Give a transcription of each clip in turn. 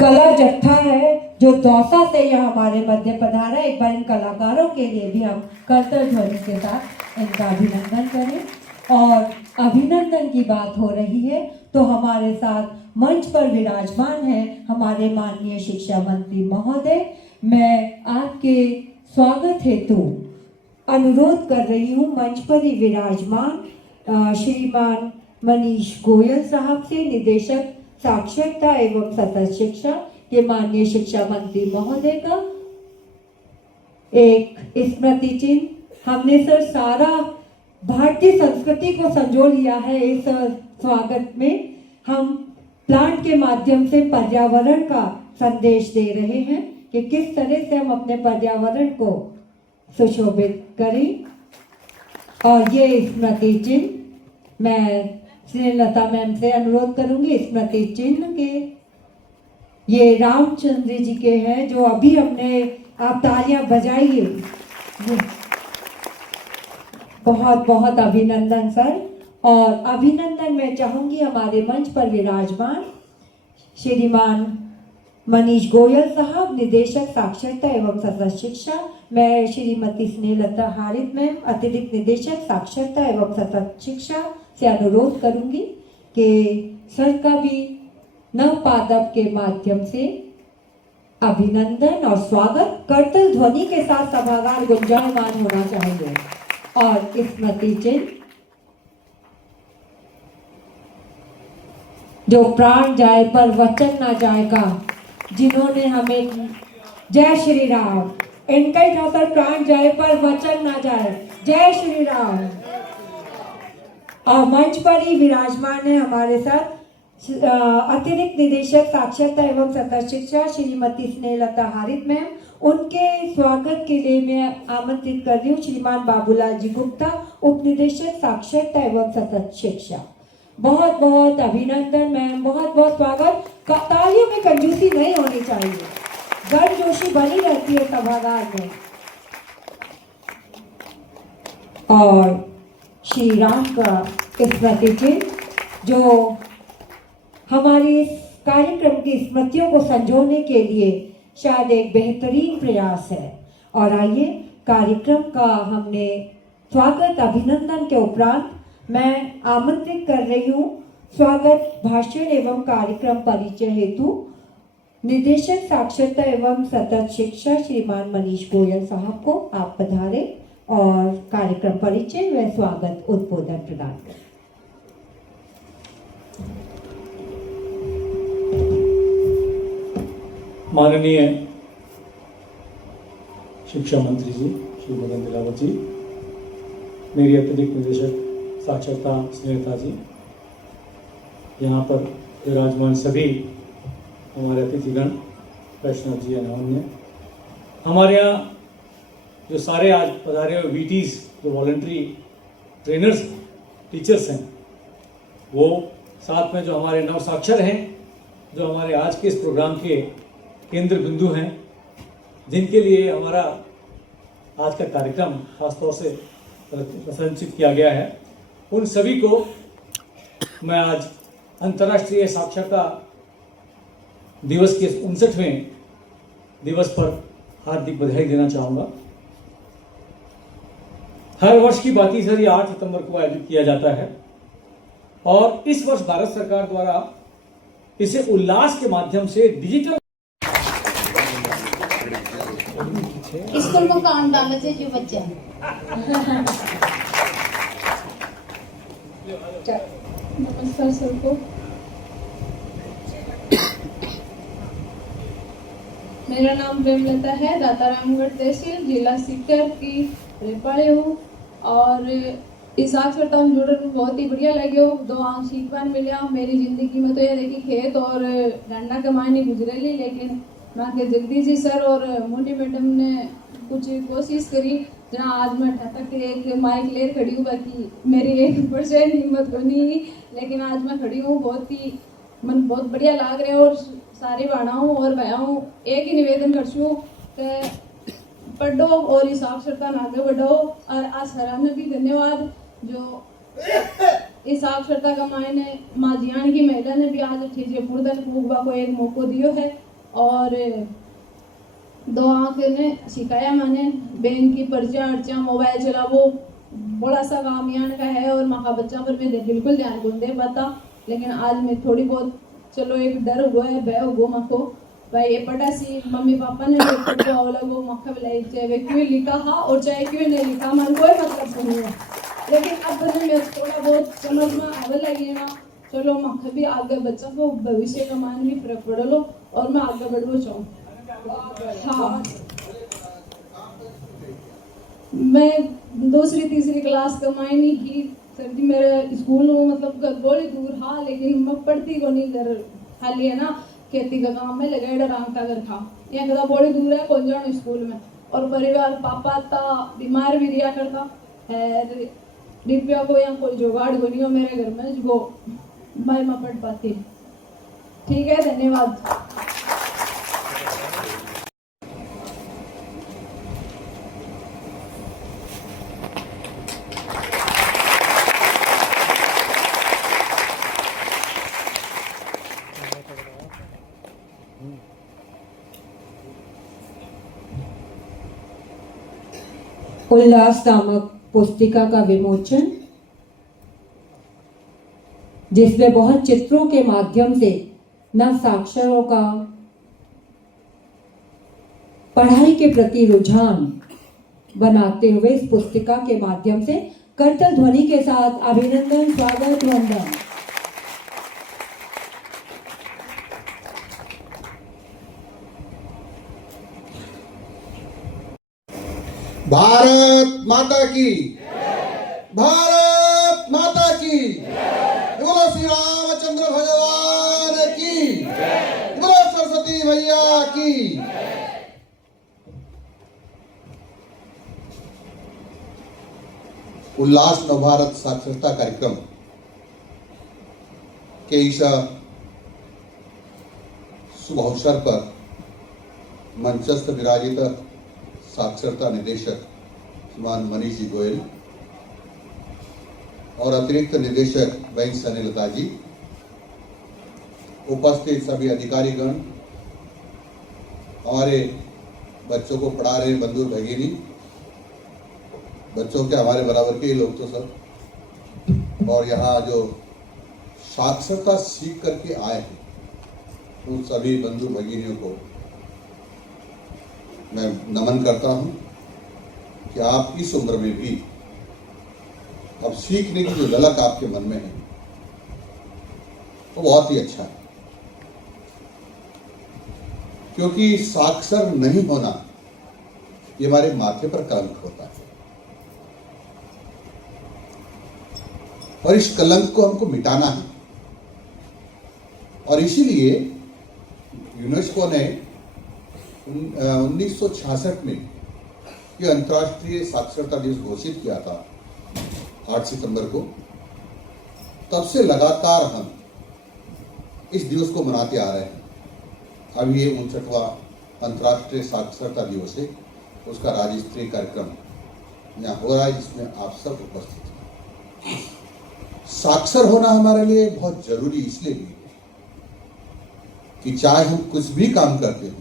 कला जत्था है जो दौसा से यह हमारे मध्य पधारा। एक बार इन कलाकारों के लिए भी हम करतल ध्वनि के साथ इनका अभिनंदन करें। और अभिनंदन की बात हो रही है तो हमारे साथ मंच पर विराजमान है हमारे माननीय शिक्षा मंत्री महोदय। मैं आपके स्वागत हेतु अनुरोध कर रही हूँ मंच पर ही विराजमान श्रीमान मनीष गोयल साहब से, निदेशक साक्षरता एवं सतत शिक्षा के माननीय शिक्षा मंत्री महोदय का एक स्मृति चिन्ह। हमने सर सारा भारतीय संस्कृति को संजो लिया है इस स्वागत में। हम प्लांट के माध्यम से पर्यावरण का संदेश दे रहे हैं कि किस तरह से हम अपने पर्यावरण को सुशोभित करें। और ये स्मृति चिन्ह मैं स्नेहलता मैम से अनुरोध करूंगी। स्मृति चिन्ह के ये रामचंद्र जी के हैं जो अभी हमने, आप तालियां बजाइए। बहुत बहुत अभिनंदन सर। और अभिनंदन मैं चाहूंगी हमारे मंच पर विराजमान श्रीमान मनीष गोयल साहब, निदेशक साक्षरता एवं सतत शिक्षा। मैं श्रीमती स्नेहलता हारित मैम, अतिरिक्त निदेशक साक्षरता एवं सतत शिक्षा से अनुरोध करूंगी कि सर का भी नव पादप के माध्यम से अभिनंदन और स्वागत करतल ध्वनि के साथ सभागार गुंजायमान होना चाहिए। और स्मृति चिन्ह जो प्राण जाए पर वचन ना जाएगा, जिन्होंने हमें, जय श्री राम, इनका ही था सर, प्राण जाए पर वचन ना जाए, जय श्री राम। और मंच पर ही विराजमान है हमारे साथ अतिरिक्त निदेशक साक्षरता एवं सतत शिक्षा श्रीमती स्नेहलता हारित मैम। उनके स्वागत के लिए मैं आमंत्रित कर रही हूँ श्रीमान बाबूलाल जी गुप्ता, उप निदेशक साक्षरता एवं सतत शिक्षा। बहुत बहुत अभिनंदन मैम, बहुत बहुत स्वागत। तालियों में कंजूसी नहीं होनी चाहिए, गर्मजोशी बनी रहती है सभागार में। और श्री राम का स्मृति चिन्ह जो हमारे इस कार्यक्रम की स्मृतियों को संजोने के लिए शायद एक बेहतरीन प्रयास है। और आइए कार्यक्रम का हमने स्वागत अभिनंदन के उपरांत मैं आमंत्रित कर रही हूँ स्वागत भाषण एवं कार्यक्रम परिचय हेतु निदेशक साक्षरता एवं सतत शिक्षा श्रीमान मनीष गोयल साहब को। आप पधारे और कार्यक्रम परिचय व स्वागत उद्बोधन प्रदान करें। माननीय शिक्षा मंत्री जी श्री मदन दिलावर जी, मेरी अतिरिक्त निदेशक साक्षरता स्नेहलता जी, यहाँ पर विराजमान सभी हमारे अतिथिगण, वैष्णव जी, अनन्य, हमारे यहाँ जो सारे आज पधारे हुए वीटीज, जो वॉलंटरी ट्रेनर्स टीचर्स हैं, वो साथ में जो हमारे नव साक्षर हैं, जो हमारे आज के इस प्रोग्राम के केंद्र बिंदु हैं, जिनके लिए हमारा आज का कार्यक्रम खासतौर से प्रसंचित किया गया है, उन सभी को मैं आज अंतर्राष्ट्रीय साक्षरता दिवस के 59वें दिवस पर हार्दिक बधाई देना चाहूँगा। हर वर्ष की बात ही सर ये 8 सितंबर को आयोजित किया जाता है और इस वर्ष भारत सरकार द्वारा इसे उल्लास के माध्यम से डिजिटल स्कूल में काम डालने से जो बच्चे नमस्कार सबको। मेरा नाम प्रेमलता है, दातारामगढ़ तहसील जिला सीकर की रेपाड़ी हूँ। और इस साक्षरता में जुड़ने में बहुत ही बढ़िया लगे हो। 2 आंख सीखवान मिले मेरी जिंदगी में। तो ये देखी खेत और डंडा कमानी गुजरेली, लेकिन वहाँ के जगदीश जी सर और मोनी मैडम ने कुछ कोशिश करी जहाँ आज मैं ठटक एक माइक ले खड़ी हूँ। बाकी मेरी 1% हिम्मत बनी, लेकिन आज मैं खड़ी हूँ। बहुत ही मन बहुत बढ़िया लाग रहे और सारी बहनाओं और भाइयों एक ही निवेदन करछूँ कि पढ़ो और इस साक्षरता आगे बढ़ाओ। और आज सराहना भी धन्यवाद जो इस साक्षरता का मायने माँ जियान की महिला ने भी आज ठीजे पूर्दन फूकबा को एक मौको दियो है और दो आंख ने सिखाया मैंने बैंक की पर्चियाँ अर्चियाँ मोबाइल चलावो बड़ा सा काम यान का है और माँ का बच्चा पर मैं बिल्कुल ध्यान कौन दे पाता, लेकिन आज मैं थोड़ी बहुत चलो एक डर हुआ है भय हो माँ को भाई ये पढ़ा सी मम्मी पापा ने पेपर को अलग वो मक्खा बिलाई चाहे क्यों लिखा हा और चाहे क्यों नहीं लिखा मन कोई मतलब नहीं है, लेकिन अब मैं थोड़ा बहुत समझ में आने लगी ना चलो मक्खा भी आगे बच्चा को भविष्य का मान भी फर्क पड़ लो और मैं आगे बढ़ो चाहूँ। हाँ मैं दूसरी तीसरी क्लास कमाई नहीं की सर जी, मेरे स्कूल में मतलब घर बड़ी दूर हाँ, लेकिन मैं पढ़ती को नहीं घर खाली है ना खेती का काम में लगे राम का घर था यहाँ कदा बड़ी दूर है कौन जाओ स्कूल में और परिवार पापा था बीमार भी रिया करता है डिब्बिया को यहाँ कोई जुगाड़ को नहीं हो मेरे घर में जो मैं पढ़ पाती। ठीक है, धन्यवाद। उल्लास नामक पुस्तिका का विमोचन, जिसमें बहुत चित्रों के माध्यम से न साक्षरों का पढ़ाई के प्रति रुझान बनाते हुए इस पुस्तिका के माध्यम से करतल ध्वनि के साथ अभिनंदन, स्वागत, वंदन। भारत माता की, भारत माता की, बोलो श्री रामचंद्र भगवान की, बोलो सरस्वती मैया की। उल्लास नव भारत साक्षरता कार्यक्रम के इस शुभ अवसर पर मंचस्थ विराजित साक्षरता निदेशक श्रीमान मनीष जी गोयल और अतिरिक्त निदेशक बहन सनीलता जी, उपस्थित सभी अधिकारीगण, हमारे बच्चों को पढ़ा रहे बंधु भगिनी, बच्चों के हमारे बराबर के ही लोग तो सब, और यहाँ जो साक्षरता सीख करके आए हैं उन सभी बंधु भगिनियों को मैं नमन करता हूं कि आप इस उम्र में भी अब सीखने की जो ललक आपके मन में है वो बहुत ही अच्छा है, क्योंकि साक्षर नहीं होना ये हमारे माथे पर कलंक होता है और इस कलंक को हमको मिटाना है। और इसीलिए यूनेस्को ने 1966 में ये अंतर्राष्ट्रीय साक्षरता दिवस घोषित किया था 8 सितंबर को। तब से लगातार हम इस दिवस को मनाते आ रहे हैं। अब ये 59वां अंतर्राष्ट्रीय साक्षरता दिवस है, उसका राज्य स्तरीय कार्यक्रम यहाँ हो रहा है जिसमें आप सब उपस्थित हैं। साक्षर होना हमारे लिए बहुत जरूरी इसलिए भी कि चाहे हम कुछ भी काम करते हो,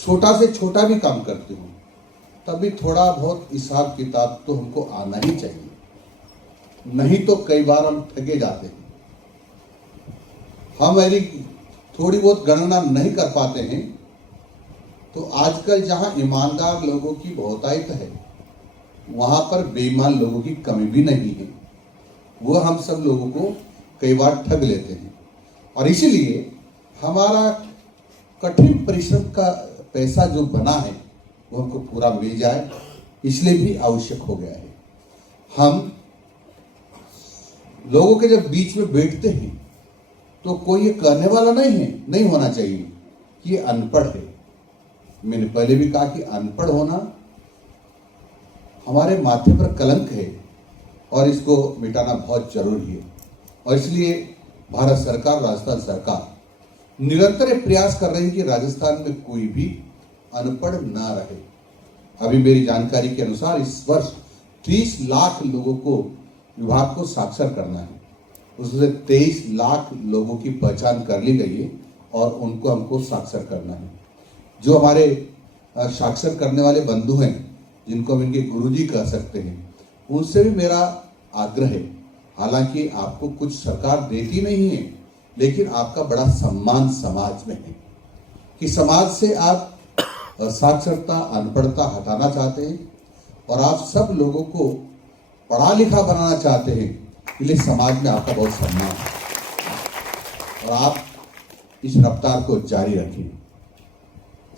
छोटा से छोटा भी काम करते हो, तभी थोड़ा बहुत हिसाब किताब तो हमको आना ही चाहिए, नहीं तो कई बार हम ठगे जाते हैं। हम यदि थोड़ी बहुत गणना नहीं कर पाते हैं तो आजकल जहां ईमानदार लोगों की बहुतायत है वहां पर बेईमान लोगों की कमी भी नहीं है। वो हम सब लोगों को कई बार ठग लेते हैं और इसीलिए हमारा कठिन परिश्रम का पैसा जो बना है वो हमको पूरा मिल जाए, इसलिए भी आवश्यक हो गया है। हम लोगों के जब बीच में बैठते हैं तो कोई ये कहने वाला नहीं होना चाहिए कि ये अनपढ़ है। मैंने पहले भी कहा कि अनपढ़ होना हमारे माथे पर कलंक है और इसको मिटाना बहुत जरूरी है। और इसलिए भारत सरकार, राजस्थान सरकार निरंतर प्रयास कर रही है कि राजस्थान में कोई भी अनपढ़ ना रहे। अभी मेरी जानकारी के अनुसार इस वर्ष 30 लाख लोगों को विभाग को साक्षर करना है। उसमें 23 लाख लोगों की पहचान कर ली गई है और उनको हमको साक्षर करना है। जो हमारे साक्षर करने वाले बंधु हैं, जिनको हम इनके गुरुजी कह सकते हैं, उनसे भी मेरा आग्रह है, हालांकि आपको कुछ सरकार देती नहीं है, लेकिन आपका बड़ा सम्मान समाज में है कि समाज से आप साक्षरता अनपढ़ता हटाना चाहते हैं और आप सब लोगों को पढ़ा लिखा बनाना चाहते हैं, इसलिए समाज में आपका बहुत सम्मान है और आप इस रफ्तार को जारी रखें।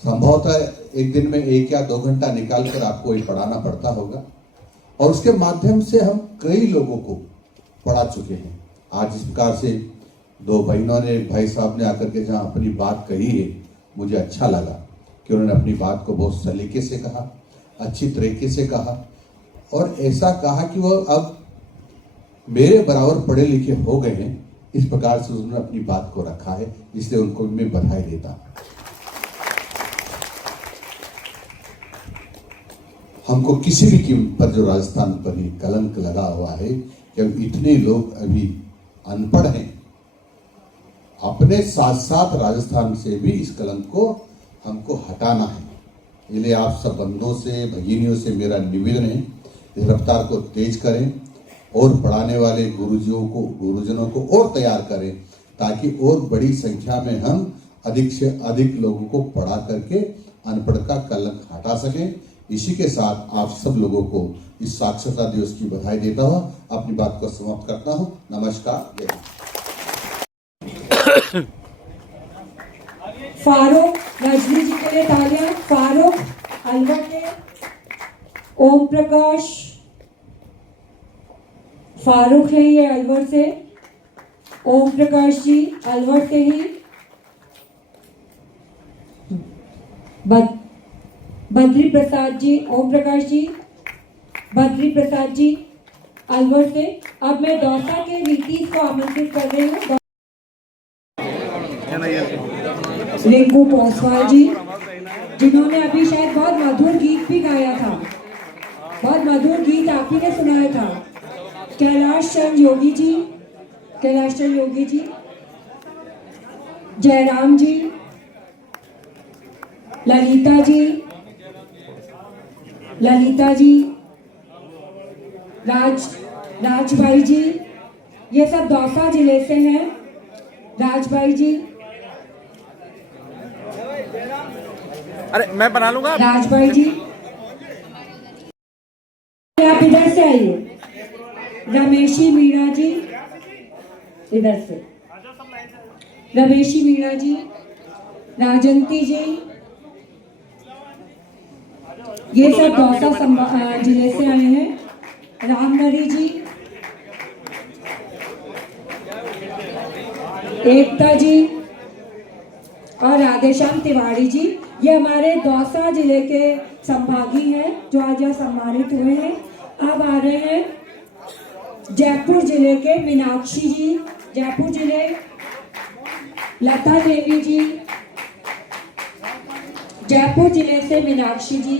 संभवतः एक दिन में 1 या 2 घंटा निकाल कर आपको ये पढ़ाना पड़ता होगा और उसके माध्यम से हम कई लोगों को पढ़ा चुके हैं। आज इस प्रकार से 2 बहनों ने, भाई साहब ने आकर के जहाँ अपनी बात कही है, मुझे अच्छा लगा कि उन्होंने अपनी बात को बहुत सलीके से कहा, अच्छी तरीके से कहा और ऐसा कहा कि वो अब मेरे बराबर पढ़े लिखे हो गए हैं। इस प्रकार से उन्होंने अपनी बात को रखा है, इसलिए उनको मैं बधाई देता हूं। हमको किसी भी कीमत पर जो राजस्थान पर ये कलंक लगा हुआ है कि अब इतने लोग अभी अनपढ़ हैं, अपने साथ साथ राजस्थान से भी इस कलंक को हमको हटाना है। इसलिए आप सब बंधुओं से, भगिनियों से मेरा निवेदन है, इस रफ्तार को तेज करें और पढ़ाने वाले गुरुजनों को और तैयार करें, ताकि और बड़ी संख्या में हम अधिक से अधिक लोगों को पढ़ा करके अनपढ़ का कलंक हटा सकें। इसी के साथ आप सब लोगों को इस साक्षरता दिवस की बधाई देता हुआ अपनी बात को समाप्त करता हूं। नमस्कार। जय हिंद। फारूक रजनी जी के लिए तालियां। फारूक अलवर के। ओम प्रकाश फारूक है ये अलवर से। ओम प्रकाश जी अलवर से ही। बद्री प्रसाद जी, ओम प्रकाश जी, बद्री प्रसाद जी अलवर से। अब मैं दौसा के नीतीश को आमंत्रित कर रही हूँ। रिंकू पोसवाल जी, जिन्होंने अभी शायद बहुत मधुर गीत भी गाया था, बहुत मधुर गीत आप ही ने सुनाया था। कैलाश चंद योगी जी, कैलाश चंद योगी जी, जयराम जी, ललिता जी, ललिता जी, राजभाई जी, ये सब दौसा जिले से हैं। राजभाई जी, अरे मैं बना लूंगा। राजभाई जी आप इधर से आइए। रमेशी मीणा जी इधर से। रमेशी मीणा जी, राजंती जी, ये सब दौसा जिले से आए हैं। रामनरी जी, एकता जी और राधेश्याम तिवारी जी, ये हमारे दौसा जिले के संभागी हैं जो आज यहाँ सम्मानित हुए हैं। अब आ रहे हैं जयपुर जिले के मीनाक्षी जी, जयपुर जिले लता देवी जी, जयपुर जिले से मीनाक्षी जी।